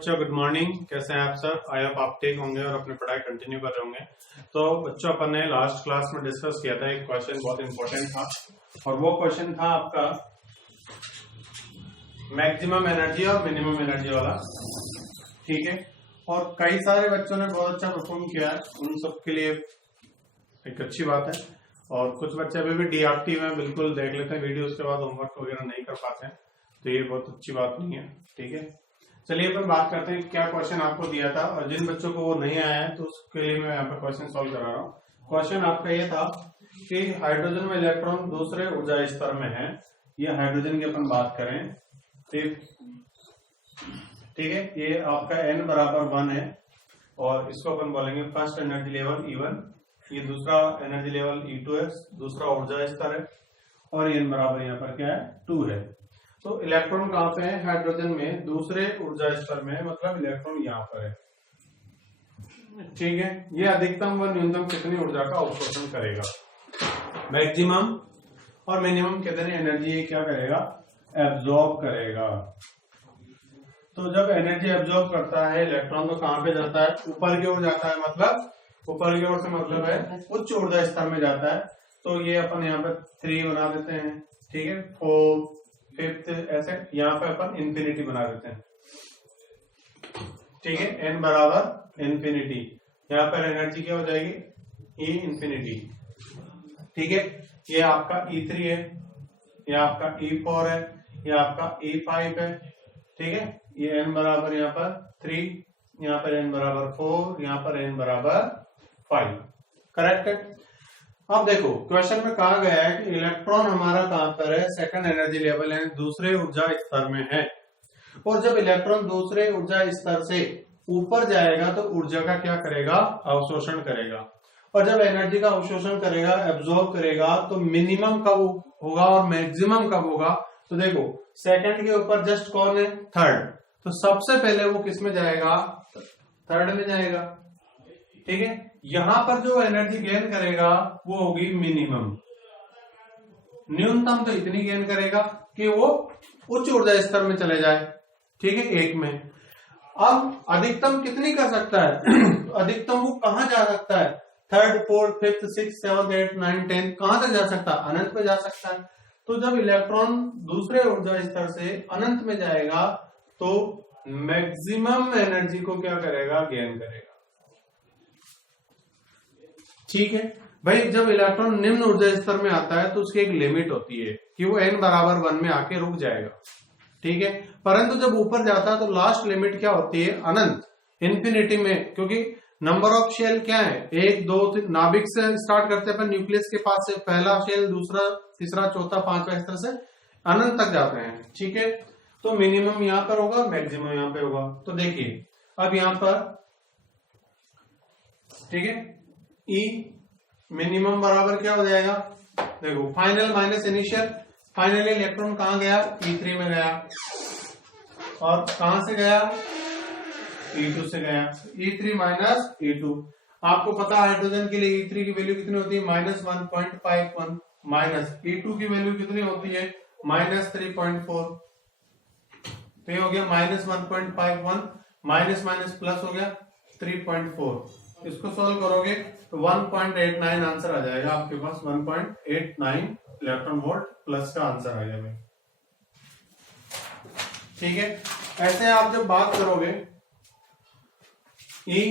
बच्चों, good morning. कैसे हैं आप सब? आई होप आप ठीक होंगे और अपनी पढ़ाई कंटिन्यू कर रहे होंगे। तो बच्चों, अपन ने लास्ट क्लास में डिस्कस किया था, एक क्वेश्चन बहुत इंपॉर्टेंट था और वो क्वेश्चन था आपका मैक्सिमम एनर्जी और मिनिमम एनर्जी वाला। ठीक है, और कई सारे बच्चों ने बहुत अच्छा परफॉर्म किया है, उन सबके लिए एक अच्छी बात है। और कुछ बच्चे अभी भी डीएक्टिव हैं, बिल्कुल देख लेते हैं वीडियो, उसके बाद होमवर्क वगैरह नहीं कर पाते हैं, तो ये बहुत अच्छी बात नहीं है। ठीक है, चलिए अपन बात करते हैं क्या क्वेश्चन आपको दिया था, और जिन बच्चों को वो नहीं आया है तो उसके लिए मैं यहाँ पे क्वेश्चन सॉल्व करा रहा हूँ। क्वेश्चन आपका ये था कि हाइड्रोजन में इलेक्ट्रॉन दूसरे ऊर्जा स्तर में है। ये हाइड्रोजन की अपन बात करें, ठीक है, ये आपका n बराबर 1 है और इसको अपन बोलेंगे फर्स्ट एनर्जी लेवल E1, ये दूसरा एनर्जी लेवल E2 है, दूसरा ऊर्जा स्तर है, और n बराबर यहाँ पर क्या है 2 है। तो इलेक्ट्रॉन कहाँ पे है? हाइड्रोजन में दूसरे ऊर्जा स्तर में, मतलब इलेक्ट्रॉन यहाँ पर है। ठीक है, ये अधिकतम व न्यूनतम कितनी ऊर्जा का अवशोषण करेगा? मैक्सिमम और मिनिमम कितनी एनर्जी क्या करेगा? एब्जॉर्ब करेगा। तो जब एनर्जी एब्जॉर्ब करता है इलेक्ट्रॉन तो कहाँ पे जाता है? ऊपर की ओर जाता है, मतलब ऊपर की ओर से मतलब है उच्च ऊर्जा स्तर में जाता है। तो ये अपन यहाँ पे 3 बना देते हैं, ठीक है, 4, 5, ऐसे यहाँ पे अपन इंफिनिटी बना देते हैं। ठीक है, n बराबर इंफिनिटी, यहाँ पर एनर्जी क्या हो जाएगी? E infinity. ठीक है, ये आपका E3 है, ये आपका E4 है, ये आपका E5 है। ठीक है, ये n बराबर यहाँ पर 3, यहाँ पर n बराबर 4, यहाँ पर n बराबर 5। करेक्ट है। अब देखो क्वेश्चन में कहा गया है कि इलेक्ट्रॉन हमारा कहां पर है? सेकंड एनर्जी लेवल है, दूसरे ऊर्जा स्तर में है। और जब इलेक्ट्रॉन दूसरे ऊर्जा स्तर से ऊपर जाएगा तो ऊर्जा का क्या करेगा? अवशोषण करेगा। और जब एनर्जी का अवशोषण करेगा, एब्जॉर्ब करेगा, तो मिनिमम कब होगा और मैक्सिमम कब होगा? तो देखो सेकंड के ऊपर जस्ट कौन है? थर्ड। तो सबसे पहले वो किस में जाएगा? थर्ड में जाएगा। ठीक है, यहां पर जो एनर्जी गेन करेगा वो होगी मिनिमम। न्यूनतम तो इतनी गेन करेगा कि वो उच्च ऊर्जा स्तर में चले जाए। ठीक है, 1 में। अब अधिकतम कितनी कर सकता है? अधिकतम वो कहां जा सकता है? 3rd, 4th, 5th, 6th, 7th, 8th, 9th, 10th, कहां तक जा सकता है? अनंत पे जा सकता है। तो जब इलेक्ट्रॉन दूसरे ऊर्जा स्तर से अनंत में जाएगा तो मैक्सिमम एनर्जी को क्या करेगा? गेन करेगा। ठीक है भाई, जब इलेक्ट्रॉन निम्न ऊर्जा स्तर में आता है तो उसकी एक लिमिट होती है कि वो n बराबर 1 में आके रुक जाएगा। ठीक है, परंतु जब ऊपर जाता है तो लास्ट लिमिट क्या होती है? अनंत, इंफिनिटी में। क्योंकि नंबर ऑफ शेल क्या है? 1, 2, 3, नाभिक से स्टार्ट करते हैं न्यूक्लियस के पास से, पहला शेल, दूसरा, तीसरा, चौथा, पांचवा, इस तरह से अनंत तक जाते हैं। ठीक है, तो मिनिमम यहां पर होगा, मैक्सिमम यहां पे होगा। तो देखिए अब यहां पर, ठीक है, E मिनिमम बराबर क्या हो जाएगा? देखो final minus initial, finally electron कहां गया? E3 में गया, और कहां से गया? E2 से गया। E3 माइनस E2, आपको पता है हाइड्रोजन के लिए E3 की वैल्यू कितनी होती है? -1.51, माइनस E2 की वैल्यू कितनी होती है? -3.4। तो ये हो गया -1.51, माइनस माइनस प्लस हो गया 3.4। इसको सॉल्व करोगे तो 1.89 आंसर आ जाएगा आपके पास। 1.89 इलेक्ट्रॉन वोल्ट प्लस का आंसर आ जाएगा। ठीक है, ऐसे आप जब बात करोगे E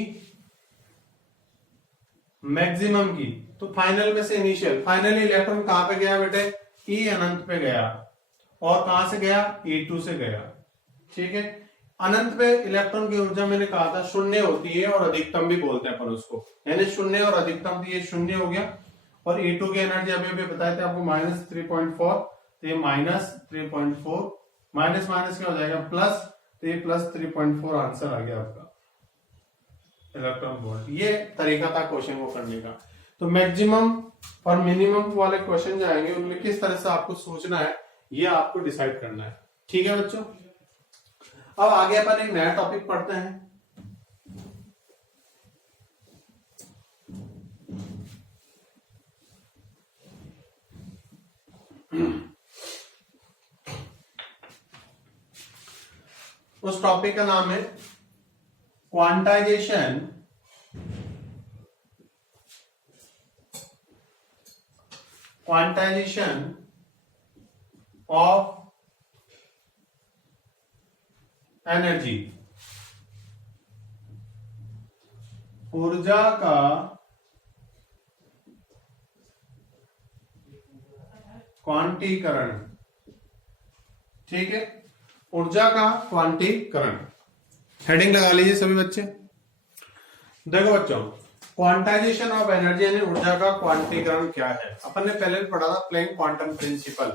मैक्सिमम की, तो फाइनल में से इनिशियल, फाइनली इलेक्ट्रॉन कहां पे गया बेटे? E अनंत पे गया, और कहां से गया? E2 से गया। ठीक है, अनंत पे इलेक्ट्रॉन की ऊर्जा मैंने कहा था शून्य होती है, और अधिकतम भी बोलते हैं अपन उसको, यानी शून्य और अधिकतम, तो ये शून्य हो गया। और E2 की एनर्जी अभी बताए थे आपको -3.4, तो ये -3.4, माइनस माइनस क्या हो जाएगा? प्लस, तो ये +3.4 आंसर आ गया आपका इलेक्ट्रॉन वोल्ट। ये तरीका था क्वेश्चन को करने का। तो मैक्सिमम और मिनिमम वाले क्वेश्चन जाएंगे, उनमें किस तरह से आपको सोचना है ये आपको डिसाइड करना है। ठीक है बच्चों, अब आगे अपन एक नया टॉपिक पढ़ते हैं। उस टॉपिक का नाम है क्वांटाइजेशन ऑफ एनर्जी, ऊर्जा का क्वांटीकरण। ठीक है, ऊर्जा का क्वांटीकरण, हेडिंग लगा लीजिए सभी बच्चे। देखो बच्चों, क्वांटाइजेशन ऑफ एनर्जी यानी ऊर्जा का क्वांटीकरण क्या है। अपन ने पहले भी पढ़ा था प्लैंक क्वांटम प्रिंसिपल,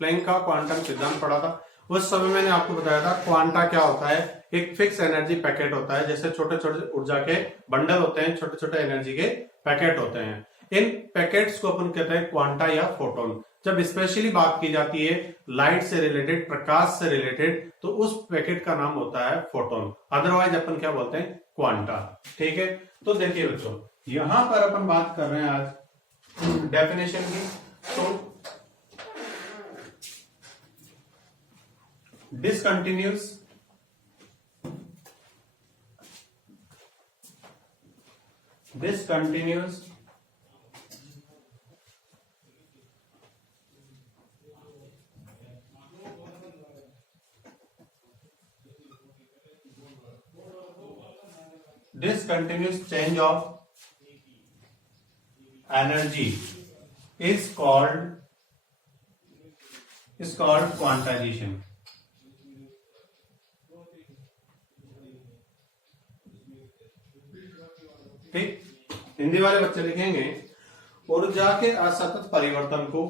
प्लैंक का क्वांटम सिद्धांत पढ़ा था। उस समय मैंने आपको बताया था क्वांटा क्या होता है। एक फिक्स एनर्जी पैकेट होता है, जैसे छोटे छोटे ऊर्जा के बंडल होते हैं, छोटे छोटे एनर्जी के पैकेट होते हैं। इन पैकेट्स को अपन कहते हैं क्वांटा या फोटोन। जब स्पेशली बात की जाती है लाइट से रिलेटेड, प्रकाश से रिलेटेड, तो उस पैकेट का नाम होता है फोटोन, अदरवाइज अपन क्या बोलते हैं, क्वांटा। ठीक है, तो देखिए बच्चों, यहां पर अपन बात कर रहे हैं आज डेफिनेशन की। तो discontinuous discontinuous change of energy is called quantization। ठीक, हिंदी वाले बच्चे लिखेंगे ऊर्जा के असतत परिवर्तन को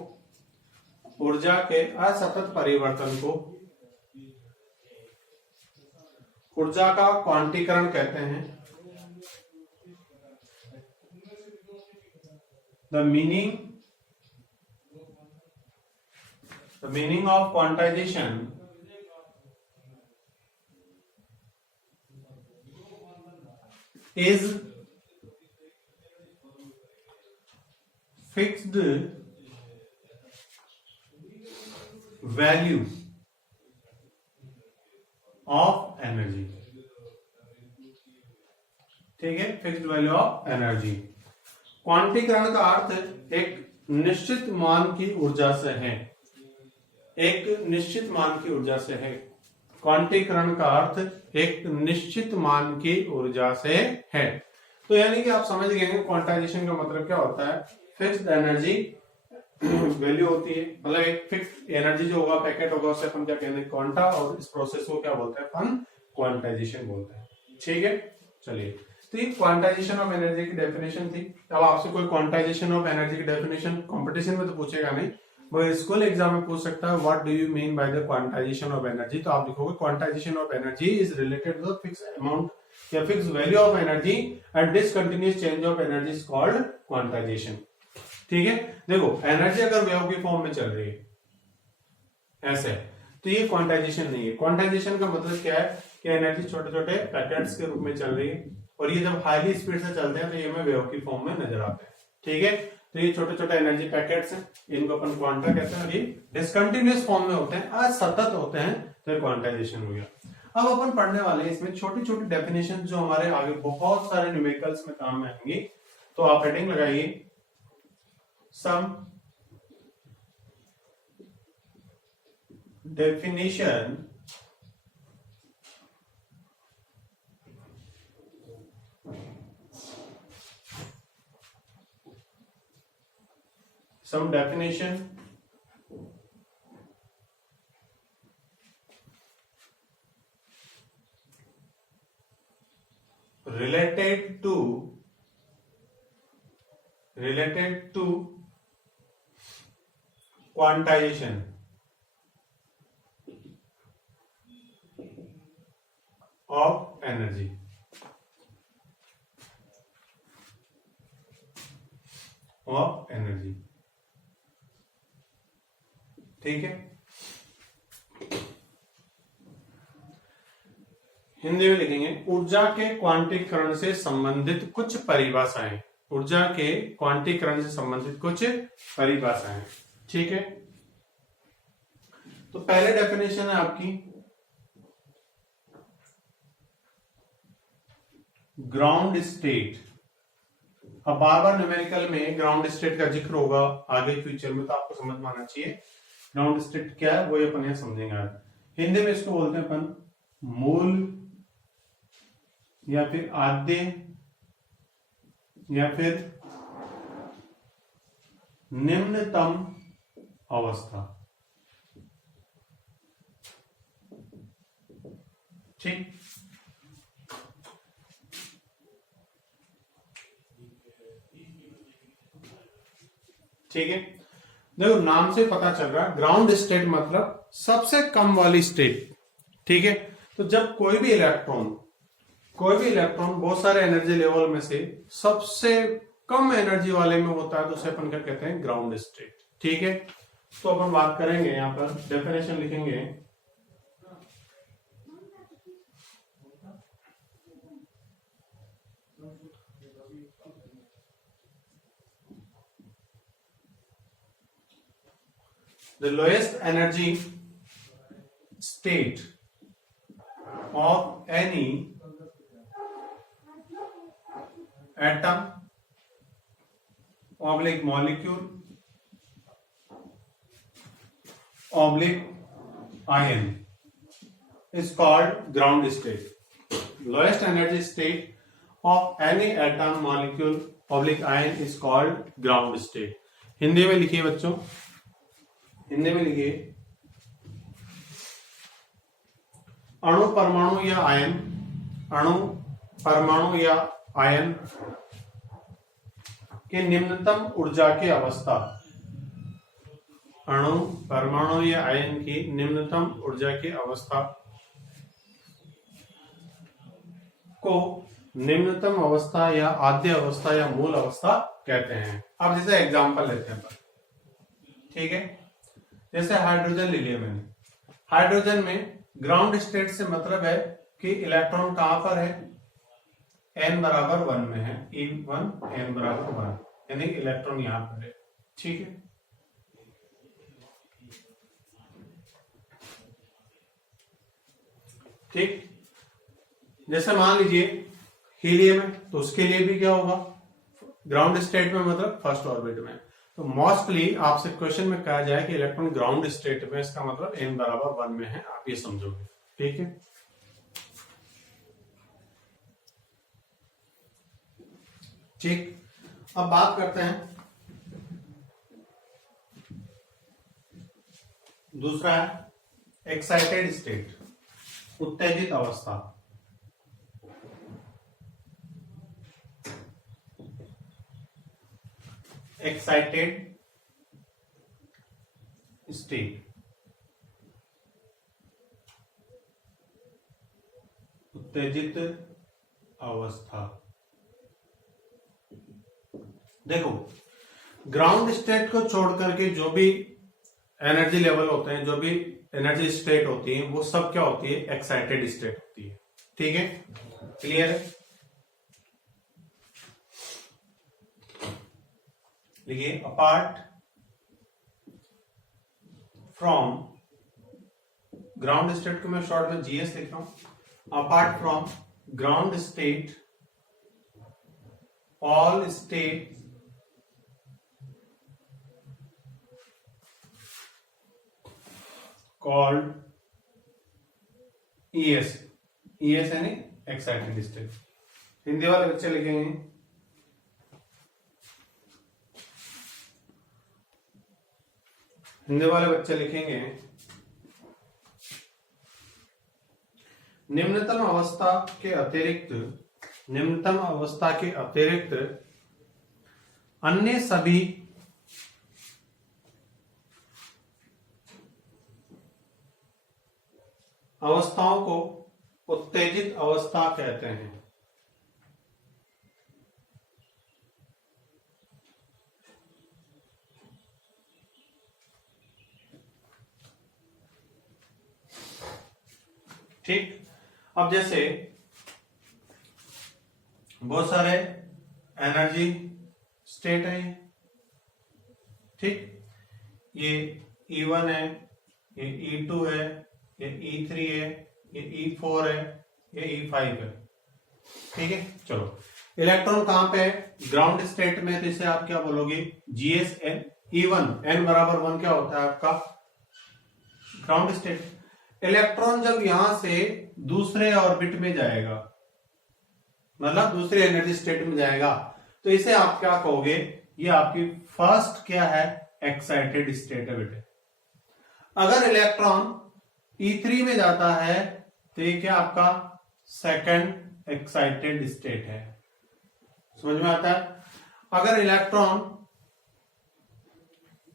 ऊर्जा का क्वांटीकरण कहते हैं। The meaning of quantization is fixed value of energy। ठीक है, फिक्स्ड वैल्यू ऑफ एनर्जी। क्वांटीकरण का अर्थ एक निश्चित मान की ऊर्जा से है, एक निश्चित मान की ऊर्जा से है। क्वांटीकरण का अर्थ एक निश्चित मान की ऊर्जा से है। तो यानी कि आप समझ गए हैं क्वांटाइजेशन का मतलब क्या होता है। फिक्स्ड एनर्जी वैल्यू होती है, मतलब एक फिक्स्ड एनर्जी जो होगा, पैकेट होगा, उसे अपन क्या कहते हैं, क्वांटा, और इस प्रोसेस को क्या बोलते हैं अपन, क्वांटाइजेशन बोलते हैं। ठीक है, चलिए, तो ये क्वांटाइजेशन ऑफ एनर्जी की डेफिनेशन थी। अब आपसे कोई क्वांटाइजेशन ऑफ एनर्जी की डेफिनेशन कंपटीशन में तो पूछेगा नहीं, मगर स्कूल एग्जाम में पूछ सकता है what do you mean by the quantisation of energy. तो आप लिखोगे quantisation of energy is related to the fix amount या fix value of energy and discontinuous change of energy is called quantisation. ठीक है, देखो एनर्जी अगर wave की form में चल रही है ऐसे, तो ये क्वांटाइजेशन नहीं है। क्वांटाइजेशन का मतलब क्या है कि एनर्जी छोटे छोटे पैकेट्स के रूप में चल रही है, और ये जब हाईली स्पीड से चलते हैं तो ये हमें वेव की फॉर्म में नजर आते हैं। ठीक है, तो ये छोटे छोटे एनर्जी पैकेट्स हैं, इनको अपन क्वांटा कहते हैं, और ये डिसकंटिन्यूअस फॉर्म में होते हैं, असतत होते हैं, तो ये क्वांटाइजेशन हो गया। अब अपन पढ़ने वाले हैं इसमें छोटी छोटी डेफिनेशन जो हमारे आगे बहुत सारे न्यूमेरिकल्स में काम में आएंगी। तो आप हेडिंग लगाइए सम definition related to quantization of energy। ठीक है, हिंदी में लिखेंगे ऊर्जा के क्वांटीकरण से संबंधित कुछ परिभाषाएं। ऊर्जा के क्वांटीकरण से संबंधित कुछ परिभाषाएं। ठीक है, तो पहले डेफिनेशन है आपकी ग्राउंड स्टेट। अब बार बार न्यूमेरिकल में ग्राउंड स्टेट का जिक्र होगा आगे फ्यूचर में, तो आपको समझ में आना चाहिए ग्राउंड स्टेट क्या है, वो अपन यहाँ समझेंगे। हिंदी में इसको बोलते हैं अपन मूल या फिर आद्य या फिर निम्नतम अवस्था। ठीक, ठीक है। देखो नाम से पता चल रहा है ग्राउंड स्टेट मतलब सबसे कम वाली स्टेट। ठीक है, तो जब कोई भी इलेक्ट्रॉन बहुत सारे एनर्जी लेवल में से सबसे कम एनर्जी वाले में होता है तो उसे अपन क्या कहते हैं, ग्राउंड स्टेट। ठीक है, तो अपन बात करेंगे, यहां पर डेफिनेशन लिखेंगे। The lowest energy state of any atom oblique molecule oblique ion is called ground state. Lowest energy state of any atom molecule oblique ion is called ground state. Hindi में लिखिए बच्चों, हिंदी में लिखिए अणु परमाणु या आयन, अणु परमाणु या आयन के निम्नतम ऊर्जा की अवस्था, अणु परमाणु या आयन की निम्नतम ऊर्जा की अवस्था को निम्नतम अवस्था या आद्य अवस्था या मूल अवस्था कहते हैं। अब जैसे एग्जांपल लेते हैं, ठीक है, जैसे हाइड्रोजन ले लिया मैंने। हाइड्रोजन में ग्राउंड स्टेट से मतलब है कि इलेक्ट्रॉन कहां पर है, n बराबर 1 में है, E1 n बराबर 1, यानी इलेक्ट्रॉन यहां पर है। ठीक है, ठीक, जैसे मान लीजिए हीलियम है तो उसके लिए भी क्या होगा, ग्राउंड स्टेट में मतलब फर्स्ट ऑर्बिट में। तो मोस्टली आपसे क्वेश्चन में कहा जाए कि इलेक्ट्रॉन ग्राउंड स्टेट में, इसका मतलब n बराबर 1 में है, आप ये समझोगे। ठीक है, ठीक, अब बात करते हैं दूसरा है एक्साइटेड स्टेट, उत्तेजित अवस्था। एक्साइटेड स्टेट, उत्तेजित अवस्था। देखो ग्राउंड स्टेट को छोड़ करके जो भी एनर्जी लेवल होते हैं, जो भी एनर्जी स्टेट होती है, वो सब क्या होती है, एक्साइटेड स्टेट होती है। ठीक है, क्लियर है? लिखिए अपार्ट फ्रॉम, ग्राउंड स्टेट को मैं शॉर्ट में जीएस लिख रहा हूं। Apart from ground state all state called ES, ES यानी एक्साइटेड स्टेट। हिंदी वाले बच्चे लिखेंगे निम्नतम अवस्था के अतिरिक्त अन्य सभी अवस्थाओं को उत्तेजित अवस्था कहते हैं। ठीक, अब जैसे बहुत सारे एनर्जी स्टेट है, ठीक, ये E1 है, ये E2 है, ये E3 है, ये E4 है, ये E5 है। ठीक है, चलो इलेक्ट्रॉन कहां पे है? ग्राउंड स्टेट में, तो इसे आप क्या बोलोगे? जीएस एन E1, एन बराबर 1 क्या होता है आपका? Ground state. इलेक्ट्रॉन जब यहां से दूसरे ऑर्बिट में जाएगा, मतलब दूसरे एनर्जी स्टेट में जाएगा, तो इसे आप क्या कहोगे? ये आपकी फर्स्ट क्या है? एक्साइटेड स्टेट है बेटे। अगर इलेक्ट्रॉन E3 में जाता है तो ये क्या आपका सेकंड एक्साइटेड स्टेट है। समझ में आता है? अगर इलेक्ट्रॉन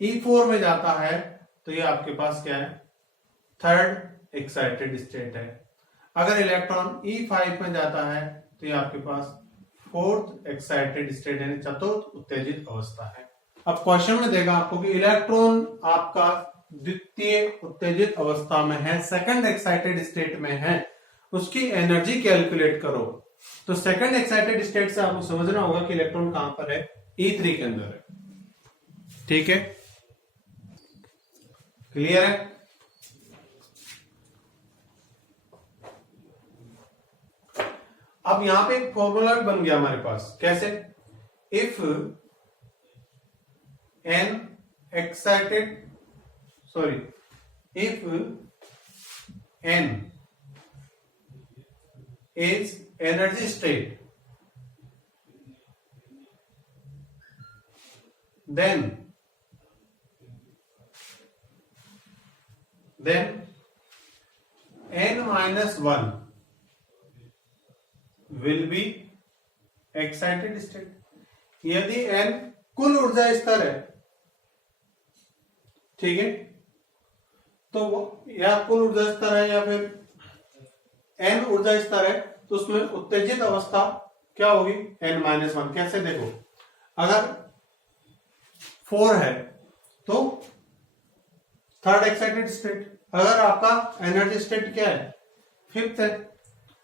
E4 में जाता है तो ये आपके पास क्या है? थर्ड एक्साइटेड स्टेट है। अगर इलेक्ट्रॉन E5 में जाता है तो ये आपके पास फोर्थ एक्साइटेड स्टेट यानी चतुर्थ उत्तेजित अवस्था है। अब क्वेश्चन में देगा आपको कि इलेक्ट्रॉन आपका द्वितीय उत्तेजित अवस्था में है, सेकंड एक्साइटेड स्टेट में है, उसकी एनर्जी कैलकुलेट करो। तो सेकंड एक्साइटेड स्टेट से आपको समझना होगा कि इलेक्ट्रॉन कहां पर है? E3 के अंदर है। ठीक है, क्लियर है? अब यहां पे एक फॉर्मूला बन गया हमारे पास। कैसे? If N excited if N is energy state, then n-1 will be excited state। यदि n कुल ऊर्जा स्तर है, ठीक है, तो वो या कुल ऊर्जा स्तर है या फिर n ऊर्जा स्तर है, तो उसमें उत्तेजित अवस्था क्या होगी? n-1। कैसे? देखो, अगर 4 है तो थर्ड एक्साइटेड स्टेट। अगर आपका एनर्जी स्टेट क्या है? फिफ्थ है,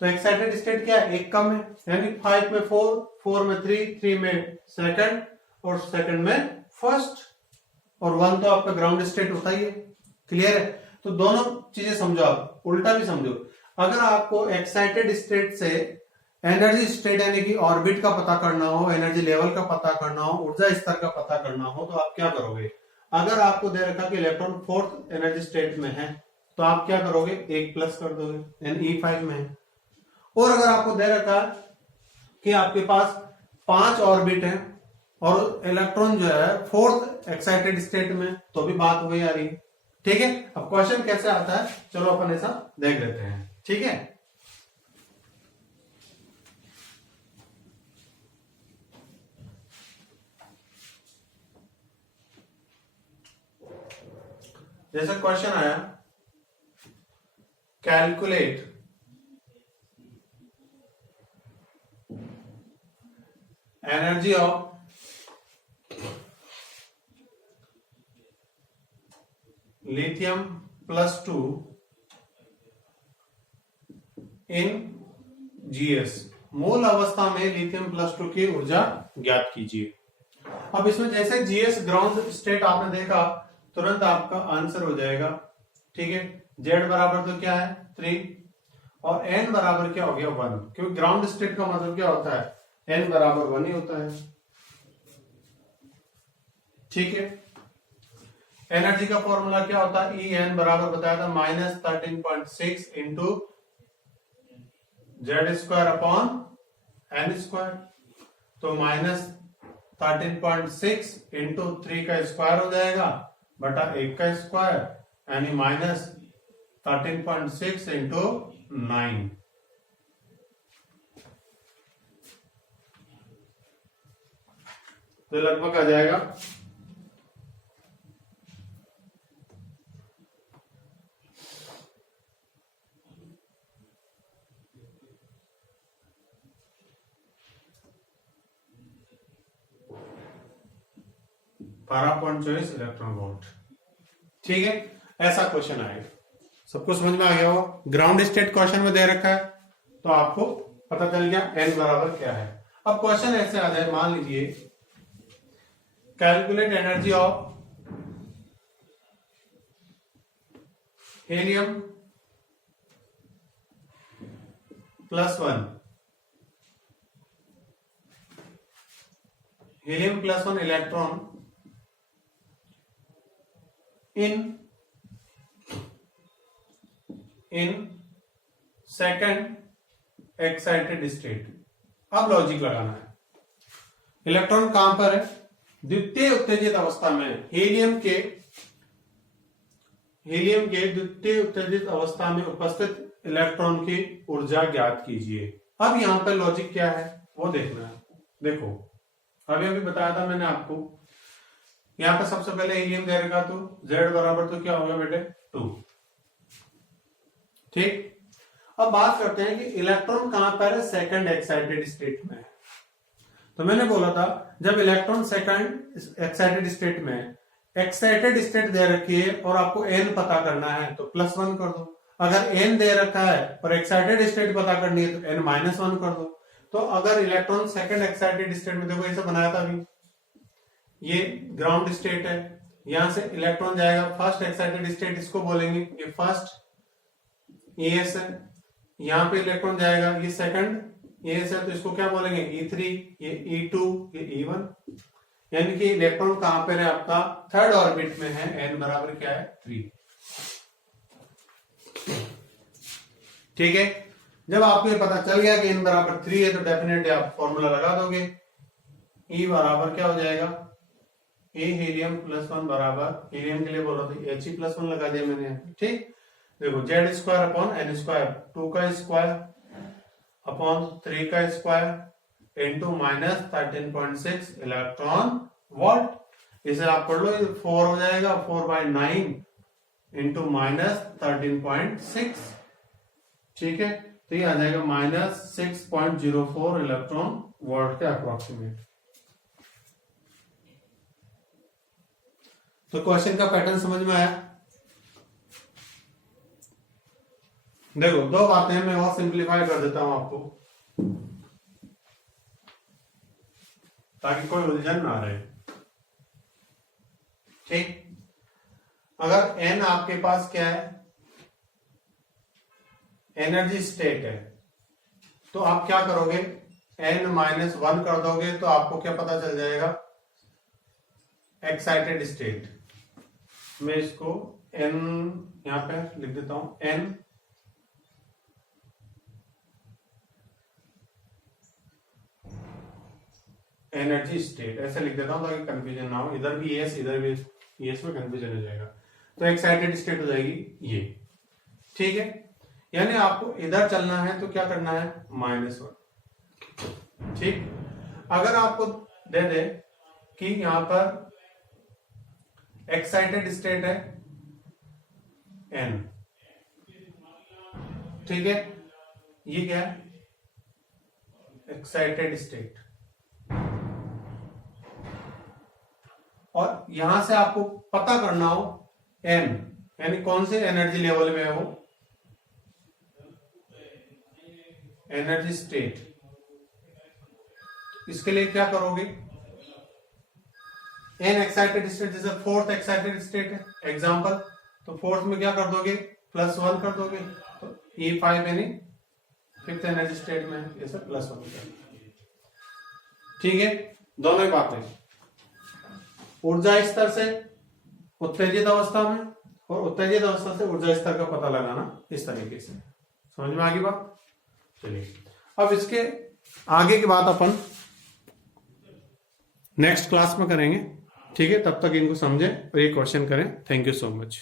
तो एक्साइटेड स्टेट क्या है? एक कम है, यानी 5 में 4, 4 में 3, 3 में सेकंड और सेकंड में फर्स्ट, और 1 तो आपका ग्राउंड स्टेट होता ही है। क्लियर है? तो दोनों चीजें समझो, आप उल्टा भी समझो। अगर आपको एक्साइटेड स्टेट से एनर्जी स्टेट यानी कि ऑर्बिट का पता करना हो, एनर्जी लेवल का पता करना हो, ऊर्जा स्तर का पता करना हो, तो आप क्या करोगे? अगर आपको दे रखा कि इलेक्ट्रॉन फोर्थ एनर्जी स्टेट में है तो आप क्या करोगे? 1 प्लस कर दोगे, यानी E5 में है। और अगर आपको दे रखा कि आपके पास 5 ऑर्बिट है और इलेक्ट्रॉन जो है फोर्थ एक्साइटेड स्टेट में, तो भी बात वही आ रही है। ठीक है, अब क्वेश्चन कैसे आता है, चलो अपन ऐसा देख लेते हैं। ठीक है, जैसा क्वेश्चन आया, calculate energy of lithium +2 in GS. मूल अवस्था में लिथियम +2 की ऊर्जा ज्ञात कीजिए। अब इसमें जैसे जीएस ग्राउंड स्टेट आपने देखा, तुरंत आपका आंसर हो जाएगा। ठीक है, जेड बराबर तो क्या है? 3, और एन बराबर क्या हो गया? 1, क्योंकि ग्राउंड स्टेट का मतलब क्या होता है? एन बराबर 1 ही होता है। ठीक है, एनर्जी का फॉर्मूला क्या होता है? ई एन बराबर बताया था -13.6 इंटू Z² अपॉन n²। तो -13.6 इंटू 3 का स्क्वायर हो जाएगा बटा 1 का स्क्वायर, यानी -13.6 इंटू 9। तो लगभग आ जाएगा 12.24 इलेक्ट्रॉन वोल्ट। ठीक है, ऐसा क्वेश्चन आएगा। सबको समझ में आ गया होगा? ग्राउंड स्टेट क्वेश्चन में दे रखा है तो आपको पता चल गया एन बराबर क्या है। अब क्वेश्चन ऐसे आ जाए, मान लीजिए calculate energy of helium +1 helium +1 electron in second excited state. अब लॉजिक लगाना है, इलेक्ट्रॉन कहां पर है? द्वितीय उत्तेजित अवस्था में। हीलियम के द्वितीय उत्तेजित अवस्था में उपस्थित इलेक्ट्रॉन की ऊर्जा ज्ञात कीजिए। अब यहां पर लॉजिक क्या है वो देखना है। देखो अभी बताया था मैंने आपको, यहां पर सबसे पहले हीलियम दे रखा, तो Z बराबर तो क्या होगा बेटे 2। ठीक, अब बात करते हैं कि इलेक्ट्रॉन कहां पर है? सेकंड एक्साइटेड स्टेट में। तो मैंने बोला था जब इलेक्ट्रॉन सेकंड एक्साइटेड स्टेट में, एक्साइटेड स्टेट दे रखी है और आपको n पता करना है तो +1 कर दो। अगर n दे रखा है और एक्साइटेड स्टेट पता करनी है तो n -1 कर दो। तो अगर इलेक्ट्रॉन सेकंड एक्साइटेड स्टेट में, देखो ऐसे बनाया था अभी, ये ग्राउंड स्टेट है, यहां से इलेक्ट्रॉन जाएगा फर्स्ट एक्साइटेड स्टेट, इसको बोलेंगे ये फर्स्ट ES है। यहां पे इलेक्ट्रॉन जाएगा, ये सेकंड ES है, तो इसको क्या बोलेंगे E3, ये E2, ये E1। यानी कि इलेक्ट्रॉन कहां पर है? आपका थर्ड ऑर्बिट में है, n बराबर क्या है 3। ठीक है, जब आपको ये पता चल गया कि n बराबर 3 है तो डेफिनेटली आप फॉर्मूला लगा दोगे। E बराबर क्या हो जाएगा? A हीलियम +1 बराबर, हीलियम के लिए बोला तो He+1 लगा दिया मैंने। ठीक, देखो Z² अपॉन n², 2 का स्क्वायर अपॉन 3 का स्क्वायर इंटू -13.6 इलेक्ट्रॉन वोल्ट। इसे आप पढ़ लो, 4 हो जाएगा, 4/9 इंटू -13.6। ठीक है, तो ये आ जाएगा -6.04 इलेक्ट्रॉन वोल्ट के अप्रोक्सीमेट। तो क्वेश्चन का पैटर्न समझ में आया? देखो दो बातें मैं और सिंप्लीफाई कर देता हूं आपको ताकि कोई उलझन ना रहे। ठीक, अगर n आपके पास क्या है? एनर्जी स्टेट है, तो आप क्या करोगे? n-1 कर दोगे तो आपको क्या पता चल जाएगा? Excited state. मैं इसको n यहां पे लिख देता हूं, n एनर्जी स्टेट ऐसे लिख देता हूं ताकि कंफ्यूजन ना हो, इधर भी एस इधर भी एस में कंफ्यूजन हो जाएगा। तो एक्साइटेड स्टेट हो जाएगी ये। ठीक है, यानी आपको इधर चलना है तो क्या करना है? -1। ठीक, अगर आपको दे दे कि यहां पर एक्साइटेड स्टेट है n, ठीक है, ये क्या है? Excited state. और यहां से आपको पता करना हो n, यानी कौन से एनर्जी लेवल में है वो? Energy state. इसके लिए क्या करोगे? n एक्साइटेड स्टेट, जैसे फोर्थ एक्साइटेड स्टेट है एग्जांपल, तो फोर्थ में क्या कर दोगे? +1 कर दोगे, तो E5 यानी फिफ्थ एनर्जी स्टेट में है, ये सब +1 कर। ठीक है, दोनों ही बातें, ऊर्जा स्तर से उत्तेजित अवस्था में और उत्तेजित अवस्था से ऊर्जा स्तर का पता लगाना, इस तरीके से। समझ में आ गई बात? चलिए अब इसके आगे की बात अपन नेक्स्ट क्लास में करेंगे। ठीक है, तब तक इनको समझें और ये क्वेश्चन करें। Thank you so much.